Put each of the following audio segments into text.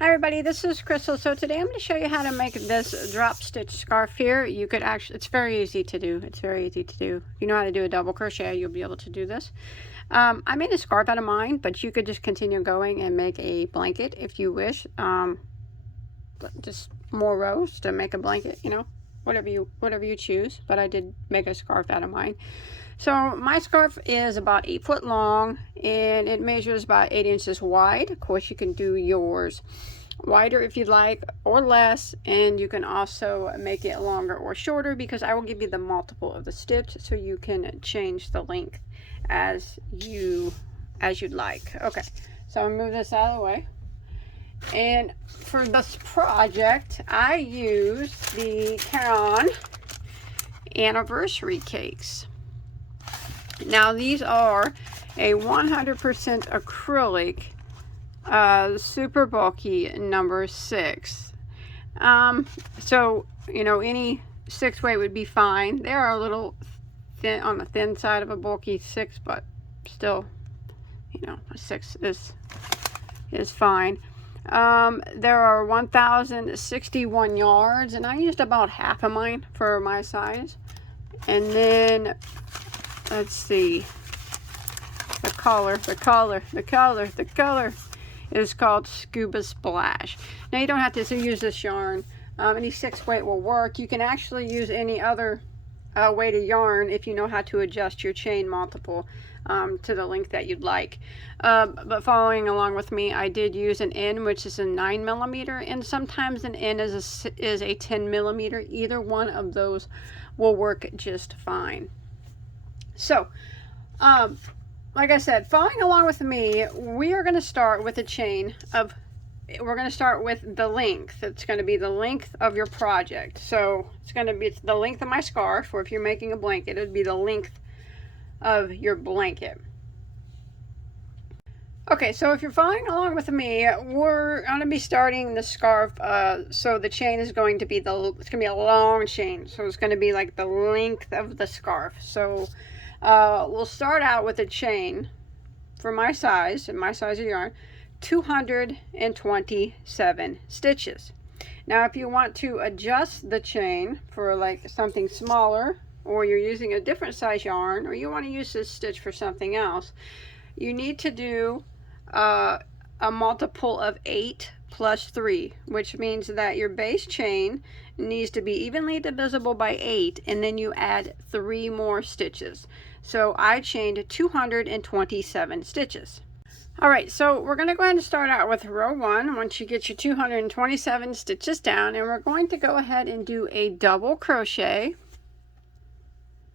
Hi everybody, this is Crystal. So today I'm going to show you how to make this drop stitch scarf here. You could actually, it's very easy to do. It's very easy to do. If you know how to do a double crochet, you'll be able to do this. I made a scarf out of mine, but you could just continue going and make a blanket if you wish. Just more rows to make a blanket, you know, whatever you choose. But I did make a scarf out of mine. So my scarf is about 8 foot long and it measures about 8 inches wide. Of course, you can do yours wider if you'd like, or less, and you can also make it longer or shorter, because I will give you the multiple of the stitch so you can change the length as you'd like. Okay, so I'll move this out of the way. And for this project, I used the Caron anniversary cakes. Now these are a 100% acrylic, super bulky number 6. So, you know, any 6 weight would be fine. They are a little thin, on the thin side of a bulky 6, but still, you know, a 6 is fine. There are 1,061 yards, and I used about half of mine for my size. And then let's see, the color is called Scuba Splash. Now you don't have to use this yarn. Any 6 weight will work. You can actually use any other weight of yarn if you know how to adjust your chain multiple to the length that you'd like. But following along with me, I did use an N, which is a 9mm, and sometimes an N is a 10mm. Either one of those will work just fine. So, like I said, following along with me, we are going to start with a chain of, we're going to start with the length. It's going to be the length of your project. So it's the length of my scarf, or if you're making a blanket, it would be the length of your blanket. Okay, so if you're following along with me, we're going to be starting the scarf. So the chain is going to be it's going to be a long chain. So it's going to be like the length of the scarf. So we'll start out with a chain for my size, and my size of yarn, 227 stitches. Now if you want to adjust the chain for like something smaller, or you're using a different size yarn, or you want to use this stitch for something else, you need to do a multiple of 8 plus 3, which means that your base chain needs to be evenly divisible by 8, and then you add 3 more stitches. So I chained 227 stitches. Alright, so we're going to go ahead and start out with row 1 once you get your 227 stitches down, and we're going to go ahead and do a double crochet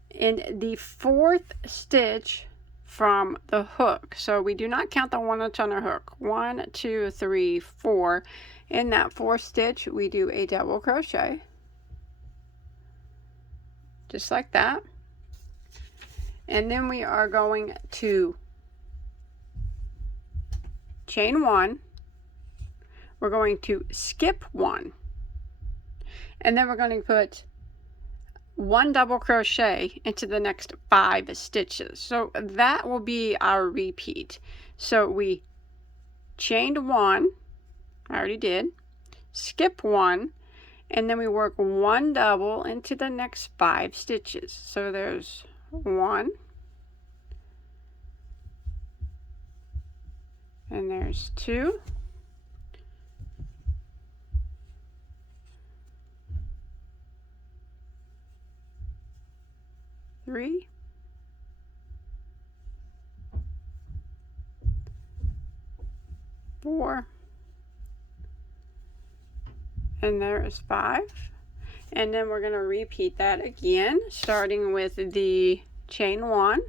in the 4th stitch from the hook. So we do not count the 1 that's on our hook. 1, 2, 3, 4. In that 4th stitch, we do a double crochet, just like that. And then we are going to chain 1. We're going to skip 1, and then we're going to put 1 double crochet into the next 5 stitches. So that will be our repeat. So we chained 1, I already did, skip 1, and then we work 1 double into the next 5 stitches. So there's 1, and there's 2, 3, 4, and there is 5. And then we're going to repeat that again, starting with the chain 1,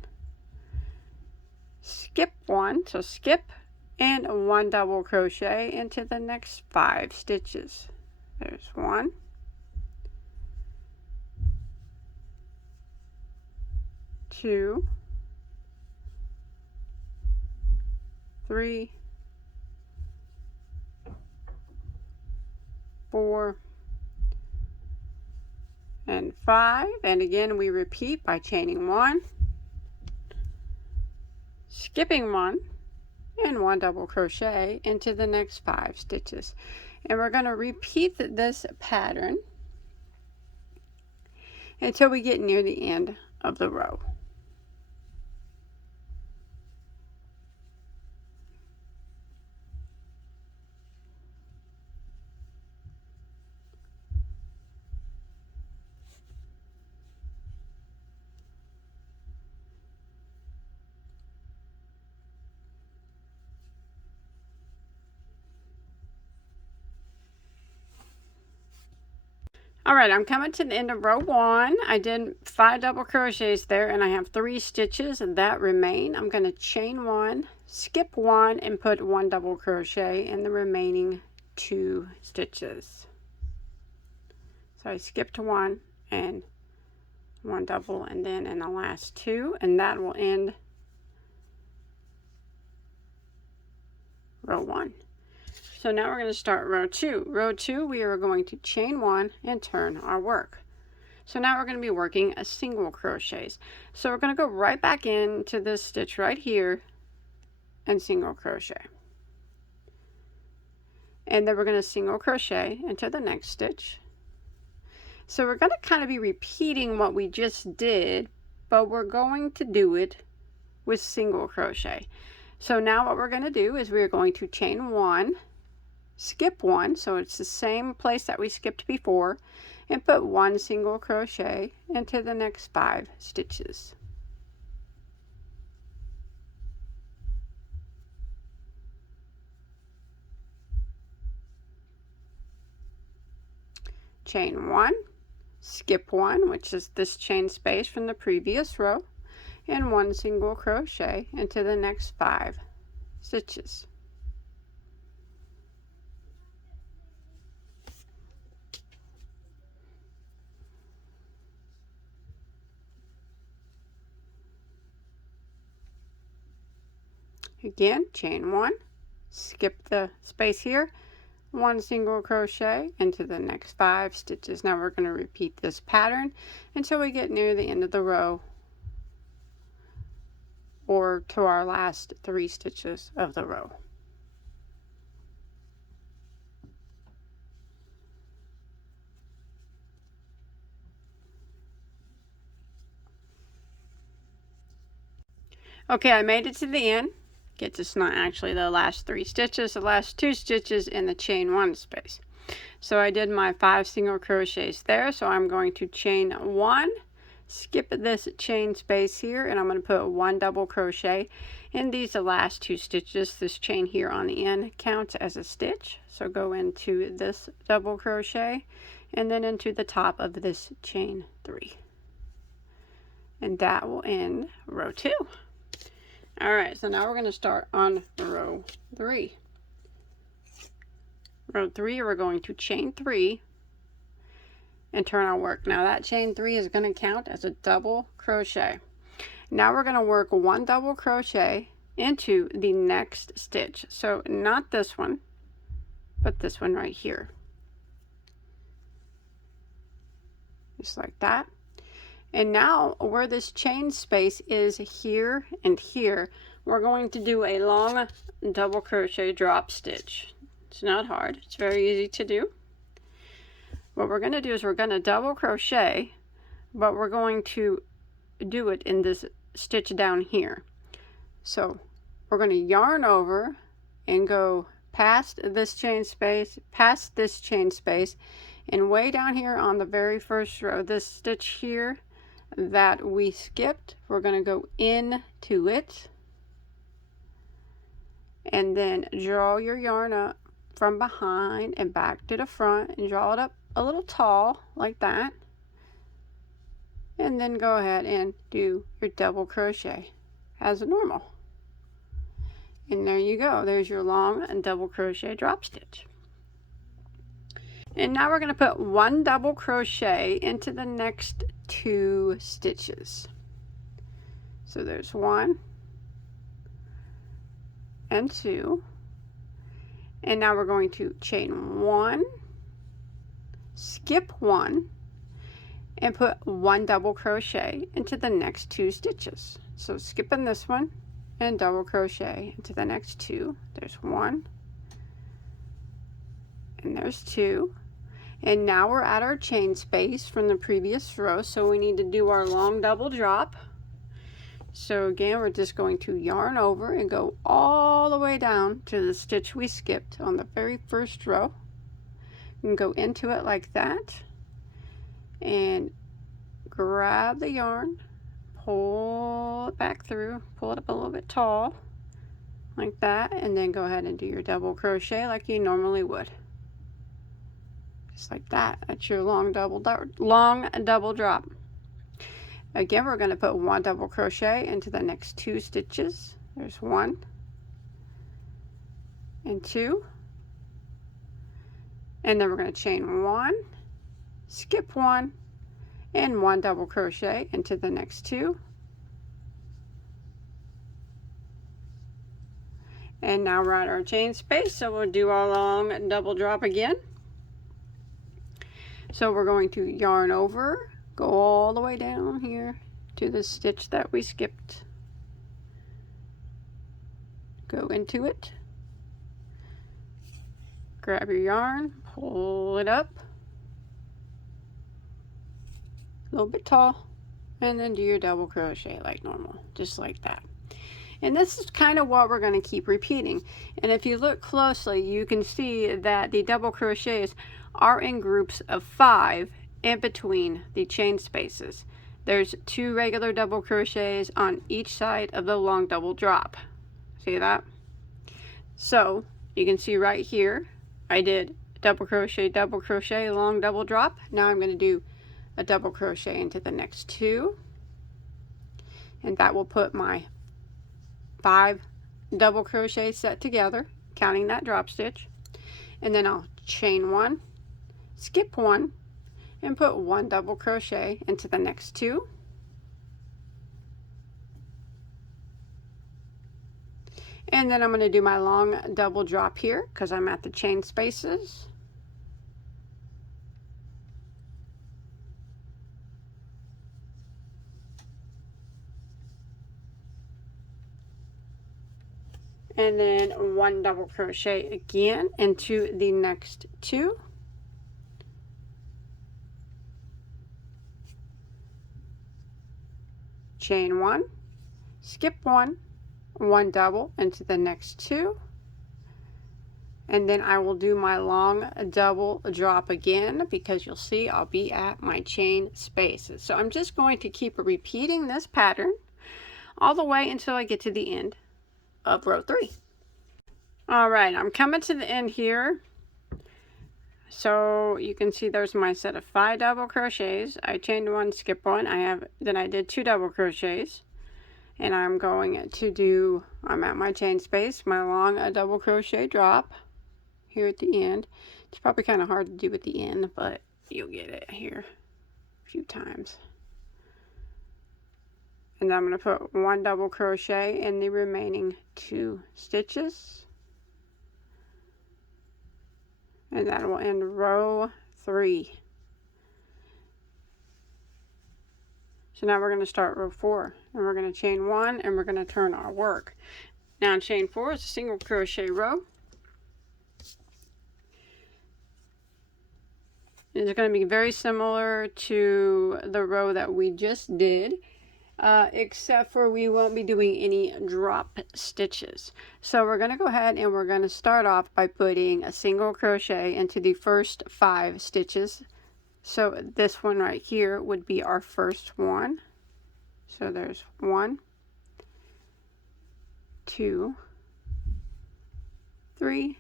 skip 1, so skip, and 1 double crochet into the next 5 stitches. There's 1, 2, 3, 4, and 5. And again, we repeat by chaining 1, skipping 1, and 1 double crochet into the next 5 stitches. And we're going to repeat this pattern until we get near the end of the row. Alright, I'm coming to the end of row 1. I did 5 double crochets there, and I have 3 stitches that remain. I'm going to chain 1, skip 1, and put 1 double crochet in the remaining 2 stitches. So I skipped 1 and 1 double, and then in the last 2, and that will end row 1. So now we're going to start row 2. Row 2, we are going to chain 1 and turn our work. So now we're going to be working a single crochets. So we're going to go right back into this stitch right here and single crochet. And then we're going to single crochet into the next stitch. So we're going to kind of be repeating what we just did, but we're going to do it with single crochet. So now what we're going to do is we're going to chain 1, skip 1, so it's the same place that we skipped before, and put 1 single crochet into the next 5 stitches. Chain 1, skip 1, which is this chain space from the previous row, and 1 single crochet into the next 5 stitches. Again, chain 1, skip the space here, 1 single crochet into the next 5 stitches. Now we're going to repeat this pattern until we get near the end of the row, or to our last 3 stitches of the row. Okay, I made it to the end. It's not actually the last 3 stitches, the last 2 stitches in the chain 1 space. So I did my 5 single crochets there, so I'm going to chain 1, skip this chain space here, and I'm going to put 1 double crochet in these the last 2 stitches. This chain here on the end counts as a stitch, so go into this double crochet and then into the top of this chain 3, and that will end row 2. Alright, so now we're going to start on row 3. Row 3, we're going to chain 3 and turn our work. Now that chain 3 is going to count as a double crochet. Now we're going to work 1 double crochet into the next stitch. So not this one, but this one right here. Just like that. And now where this chain space is here and here, we're going to do a long double crochet drop stitch. It's not hard, it's very easy to do. What we're going to do is we're going to double crochet, but we're going to do it in this stitch down here. So we're going to yarn over and go past this chain space, past this chain space, and way down here on the very first row, this stitch here that we skipped, we're going to go into it and then draw your yarn up from behind and back to the front and draw it up a little tall like that, and then go ahead and do your double crochet as normal. And there you go, there's your long and double crochet drop stitch. And now we're going to put 1 double crochet into the next 2 stitches. So there's 1 and 2. And now we're going to chain 1, skip 1, and put 1 double crochet into the next 2 stitches. So skipping this one and double crochet into the next 2. There's 1 and there's 2. And now we're at our chain space from the previous row, so we need to do our long double drop. So again, we're just going to yarn over and go all the way down to the stitch we skipped on the very first row, and go into it like that, and grab the yarn, pull it back through, pull it up a little bit tall like that, and then go ahead and do your double crochet like you normally would, just like that. That's your long double drop. Again, we're going to put 1 double crochet into the next 2 stitches. There's 1 and 2, and then we're going to chain 1, skip 1, and 1 double crochet into the next 2. And now we're at our chain space, so we'll do our long double drop again. So we're going to yarn over, go all the way down here to the stitch that we skipped, go into it, grab your yarn, pull it up a little bit tall, and then do your double crochet like normal, just like that. And this is kind of what we're going to keep repeating. And if you look closely, you can see that the double crochets are in groups of 5 in between the chain spaces. There's 2 regular double crochets on each side of the long double drop. See that? So you can see right here, I did double crochet, long double drop. Now I'm going to do a double crochet into the next 2, and that will put my 5 double crochets set together, counting that drop stitch. And then I'll chain 1, skip 1, and put 1 double crochet into the next 2. And then I'm going to do my long double drop here because I'm at the chain spaces. And then 1 double crochet again into the next 2. Chain 1, skip 1, 1 double into the next 2, and then I will do my long double drop again because you'll see I'll be at my chain spaces. So I'm just going to keep repeating this pattern all the way until I get to the end of row 3. All right, I'm coming to the end here. So you can see there's my set of 5 double crochets. I chained 1, skip 1. Then I did 2 double crochets, and I'm going to do, I'm at my chain space, my long double crochet drop here at the end. It's probably kind of hard to do at the end, but you'll get it here a few times. And then I'm going to put 1 double crochet in the remaining 2 stitches. And that will end row 3. So now we're going to start row 4, and we're going to chain 1, and we're going to turn our work. Now chain 4 is a single crochet row. It's going to be very similar to the row that we just did, except for we won't be doing any drop stitches. So we're going to go ahead and we're going to start off by putting a single crochet into the first 5 stitches. So this one right here would be our first one. So there's 1, 2, 3,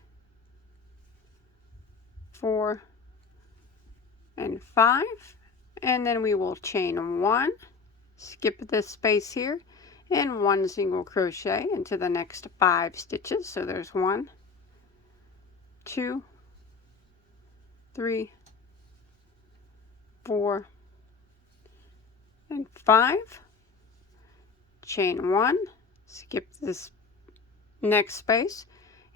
4, and 5, and then we will chain 1, skip this space here, and 1 single crochet into the next 5 stitches. So there's 1, 2, 3, 4, and 5. Chain 1, skip this next space,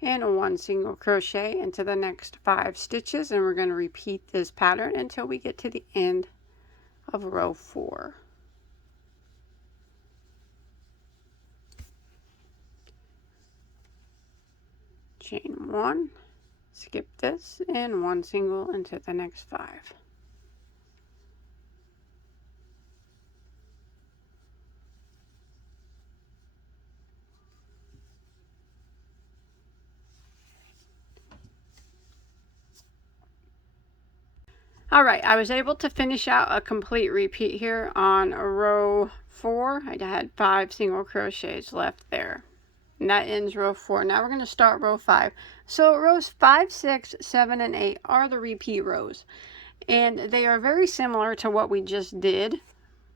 and 1 single crochet into the next 5 stitches, and we're going to repeat this pattern until we get to the end of row 4. chain 1, skip this, and 1 single into the next 5. All right, I was able to finish out a complete repeat here on row 4. I had 5 single crochets left there. And that ends row 4. Now we're going to start row 5. So rows 5, 6, 7, and 8 are the repeat rows. And they are very similar to what we just did.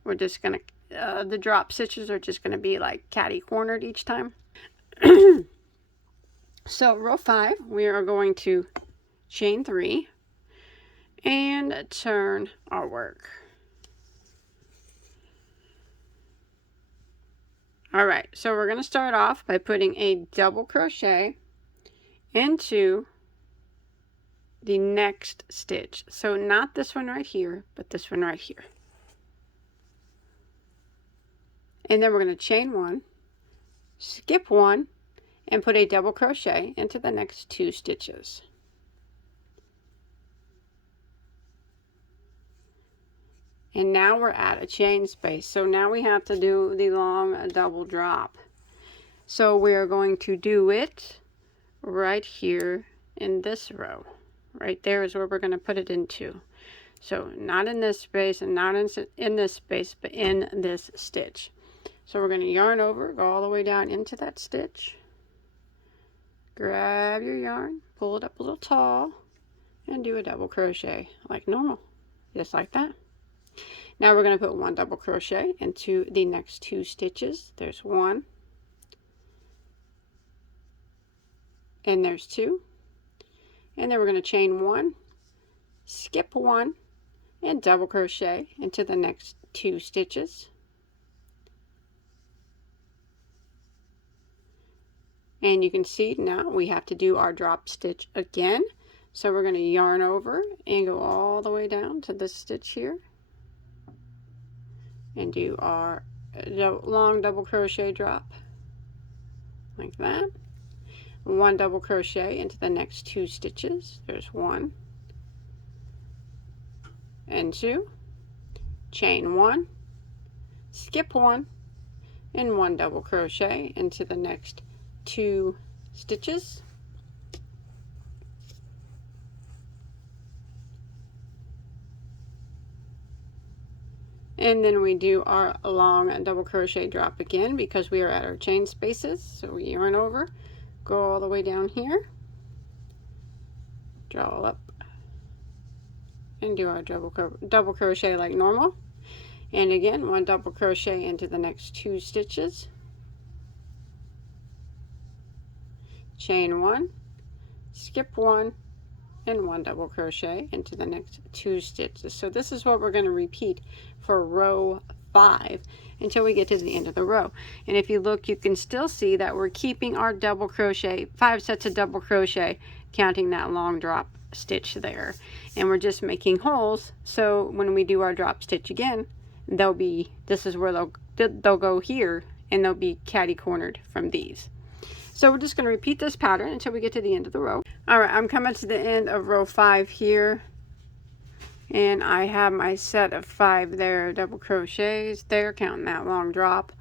We're just going to, the drop stitches are just going to be like catty cornered each time. So row 5, we are going to chain 3 and turn our work. All right, so we're going to start off by putting a double crochet into the next stitch. So not this one right here, but this one right here. And then we're going to chain 1, skip 1, and put a double crochet into the next 2 stitches. And now we're at a chain space. So now we have to do the long double drop. So we are going to do it right here in this row. Right there is where we're going to put it into. So not in this space and not in this space, but in this stitch. So we're going to yarn over, go all the way down into that stitch. Grab your yarn, pull it up a little tall, and do a double crochet like normal. Just like that. Now we're going to put 1 double crochet into the next 2 stitches. There's 1, and there's 2, and then we're going to chain 1, skip 1, and double crochet into the next 2 stitches. And you can see now we have to do our drop stitch again. So we're going to yarn over and go all the way down to this stitch here. And do our long double crochet drop like that. 1 double crochet into the next 2 stitches. There's 1 and 2, chain 1, skip 1, and 1 double crochet into the next 2 stitches. And then we do our long double crochet drop again because we are at our chain spaces. So we yarn over, go all the way down here, draw up, and do our double crochet like normal. And again, 1 double crochet into the next 2 stitches, chain 1, skip 1, and 1 double crochet into the next 2 stitches. So this is what we're going to repeat for row 5 until we get to the end of the row. And if you look, you can still see that we're keeping our double crochet, 5 sets of double crochet, counting that long drop stitch there. And we're just making holes, so when we do our drop stitch again, they'll be, this is where they'll go here, and they'll be catty cornered from these. So we're just going to repeat this pattern until we get to the end of the row. All right, I'm coming to the end of row 5 here, and I have my set of 5 there, double crochets there, counting that long drop.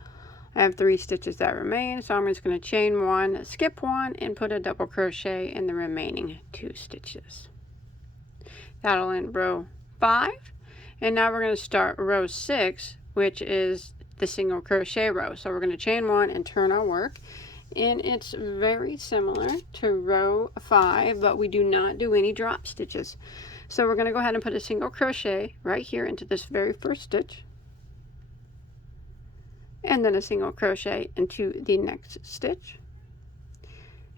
I have 3 stitches that remain, so I'm just going to chain 1, skip 1, and put a double crochet in the remaining 2 stitches. That'll end row 5, and now we're going to start row 6, which is the single crochet row. So we're going to chain 1 and turn our work. And it's very similar to row 5, but we do not do any drop stitches. So we're going to go ahead and put a single crochet right here into this very first stitch, and then a single crochet into the next stitch,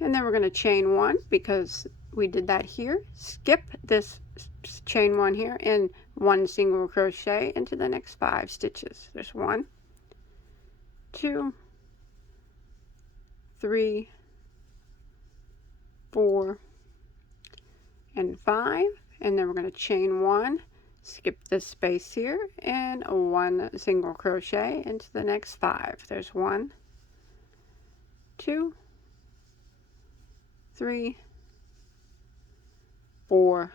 and then we're going to chain 1 because we did that here, skip this chain 1 here, and 1 single crochet into the next 5 stitches. There's 1, 2, 3, 4, and 5, and then we're going to chain 1, skip this space here, and 1 single crochet into the next 5. There's 1, 2, 3, 4,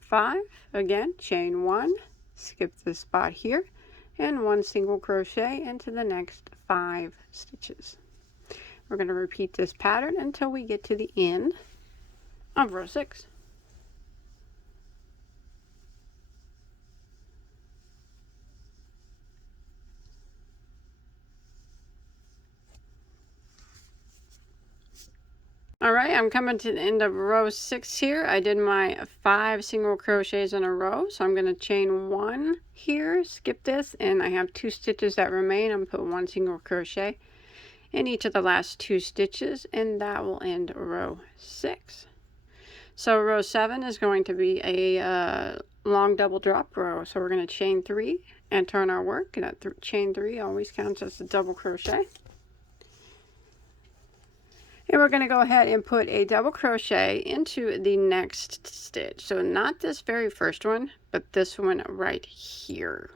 5. Again, chain 1, skip this spot here, and 1 single crochet into the next 5 stitches. We're going to repeat this pattern until we get to the end of row 6. Alright, I'm coming to the end of row 6 here. I did my 5 single crochets in a row, so I'm going to chain 1 here, skip this, and I have 2 stitches that remain. I'm going to put 1 single crochet in each of the last 2 stitches, and that will end row 6. So row 7 is going to be a long double drop row, so we're going to chain 3 and turn our work. That chain 3 always counts as a double crochet. And we're going to go ahead and put a double crochet into the next stitch. So not this very first one, but this one right here.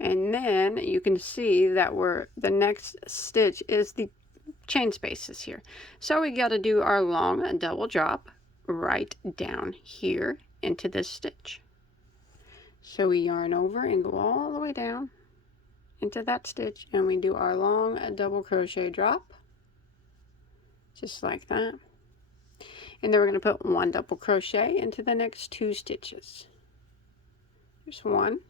And then you can see that the next stitch is the chain spaces here. So we got to do our long double drop right down here into this stitch. So we yarn over and go all the way down into that stitch, and we do our long double crochet drop just like that, and then we're going to put 1 double crochet into the next 2 stitches. There's 1,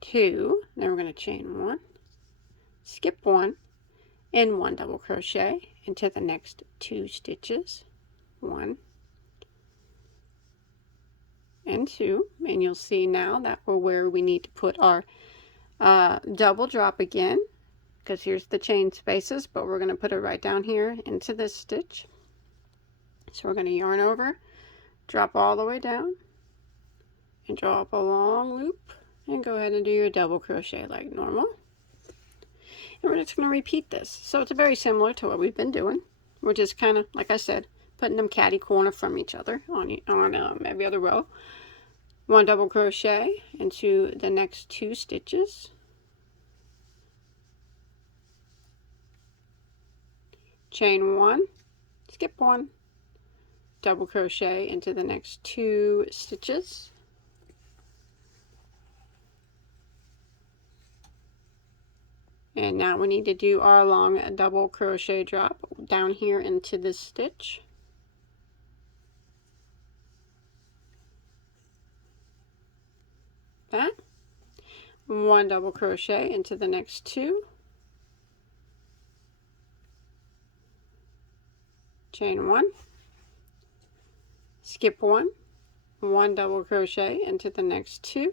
2, then we're going to chain 1, skip 1, and 1 double crochet into the next 2 stitches, 1 and 2, and you'll see now that we're where we need to put our double drop again, because here's the chain spaces, but we're going to put it right down here into this stitch. So we're going to yarn over, drop all the way down, and draw up a long loop, and go ahead and do your double crochet like normal. And we're just going to repeat this. So it's very similar to what we've been doing. We're just kind of, like I said, putting them catty corner from each other on every other row. 1 double crochet into the next 2 stitches. Chain 1, skip 1, double crochet into the next 2 stitches. And now we need to do our long double crochet drop down here into this stitch. That 1 double crochet into the next 2, chain 1, skip 1, 1 double crochet into the next 2,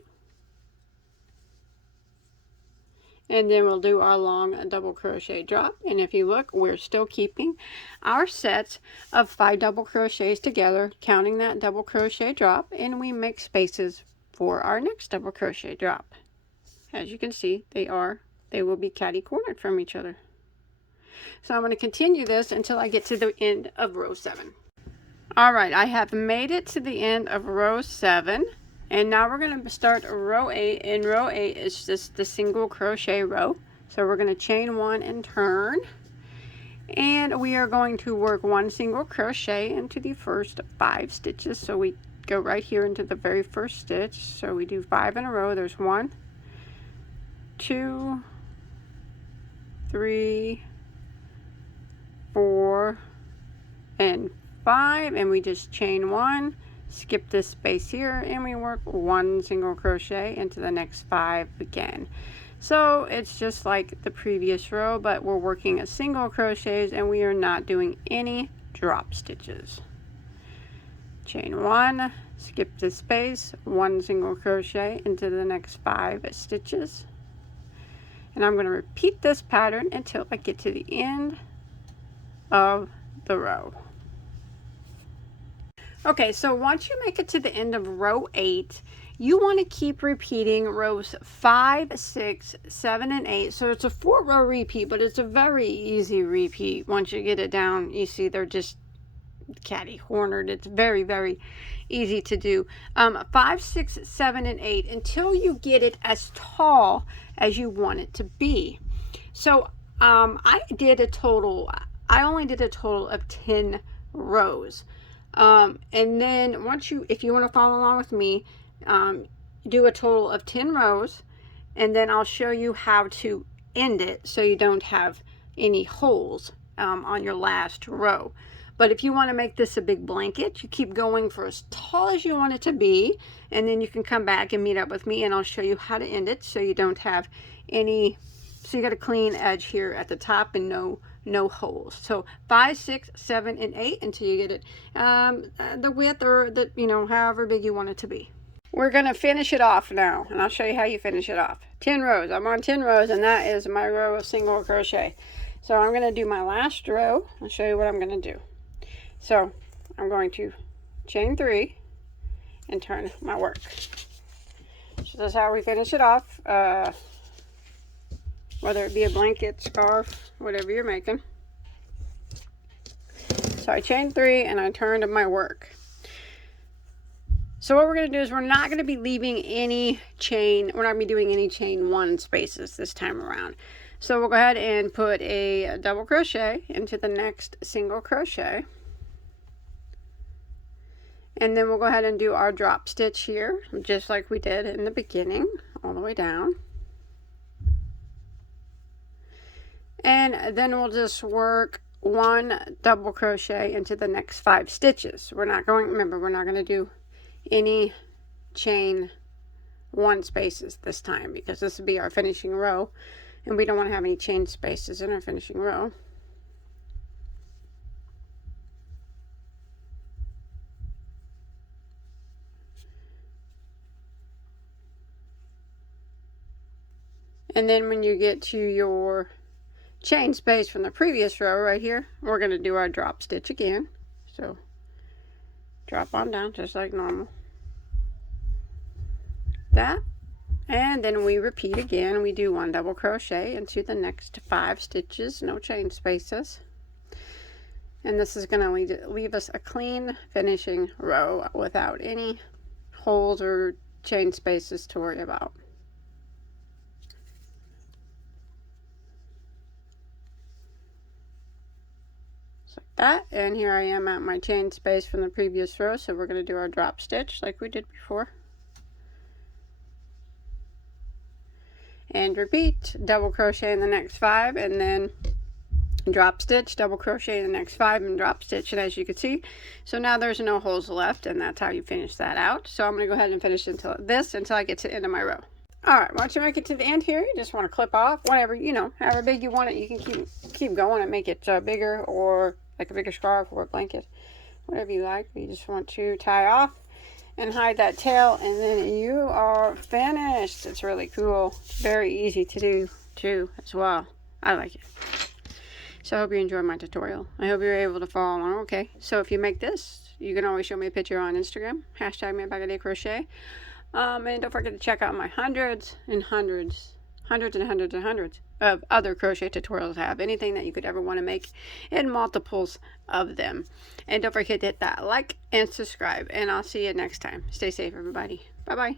and then we'll do our long double crochet drop. And if you look, we're still keeping our sets of 5 double crochets together, counting that double crochet drop, and we make spaces for our next double crochet drop. As you can see, they will be catty cornered from each other. So I'm going to continue this until I get to the end of row 7. Alright, I have made it to the end of row 7, and now we're going to start row 8, and row 8 is just the single crochet row. So we're going to chain 1 and turn, and we are going to work 1 single crochet into the first 5 stitches. So we go right here into the very first stitch. So we do 5 in a row. There's 1, 2, 3, 4, and 5, and we just chain 1, skip this space here, and we work 1 single crochet into the next 5 again. So it's just like the previous row, but we're working a single crochets and we are not doing any drop stitches. Chain 1, skip this space, 1 single crochet into the next 5 stitches, and I'm going to repeat this pattern until I get to the end of the row. Okay, so once you make it to the end of row 8, you want to keep repeating rows 5, 6, 7, and 8. So it's a 4-row repeat, but it's a very easy repeat. Once you get it down, you see they're just catty cornered. It's very, very easy to do. 5, 6, 7, and 8 until you get it as tall as you want it to be. So I only did a total of 10 rows. And then if you want to follow along with me, do a total of 10 rows, and then I'll show you how to end it so you don't have any holes on your last row. But if you want to make this a big blanket, you keep going for as tall as you want it to be, and then you can come back and meet up with me and I'll show you how to end it so you don't have any, so you got a clean edge here at the top and no holes. So 5, 6, 7, and 8 until you get it the width, or the, you know, however big you want it to be. We're going to finish it off now, and I'll show you how you finish it off. 10 rows. I'm on 10 rows, and that is my row of single crochet. So I'm going to do my last row. I'll show you what I'm going to do. So I'm going to chain 3 and turn my work. So that's how we finish it off. Whether it be a blanket, scarf, whatever you're making. So I chained 3 and I turned my work. So what we're going to do is we're not going to be leaving any chain, we're not going to be doing any chain 1 spaces this time around. So we'll go ahead and put a double crochet into the next single crochet. And then we'll go ahead and do our drop stitch here, just like we did in the beginning, all the way down. And then we'll just work 1 double crochet into the next 5 stitches. Remember, we're not going to do any chain 1 spaces this time, because this will be our finishing row, and we don't want to have any chain spaces in our finishing row. And then when you get to your chain space from the previous row right here, we're going to do our drop stitch again. So drop on down just like normal. That, and then we repeat again. We do 1 double crochet into the next 5 stitches, no chain spaces. And this is going to leave us a clean finishing row without any holes or chain spaces to worry about. Like that, and here I am at my chain space from the previous row, so we're going to do our drop stitch like we did before, and repeat, double crochet in the next 5, and then drop stitch, double crochet in the next 5, and drop stitch. And as you can see, so now there's no holes left, and that's how you finish that out. So I'm going to go ahead and finish until I get to the end of my row. Alright, once you make it to the end here, you just want to clip off whatever, you know, however big you want it. You can keep going and make it bigger, or like a bigger scarf or a blanket, whatever you like. You just want to tie off and hide that tail, and then you are finished. It's really cool. It's very easy to do too as well. I like it. So I hope you enjoyed my tutorial. I hope you're able to follow along. Okay, so if you make this, you can always show me a picture on Instagram. Hashtag me at Bagoday Crochet. And don't forget to check out my hundreds of other crochet tutorials I have. Anything that you could ever want to make, and multiples of them. And don't forget to hit that like and subscribe. And I'll see you next time. Stay safe, everybody. Bye-bye.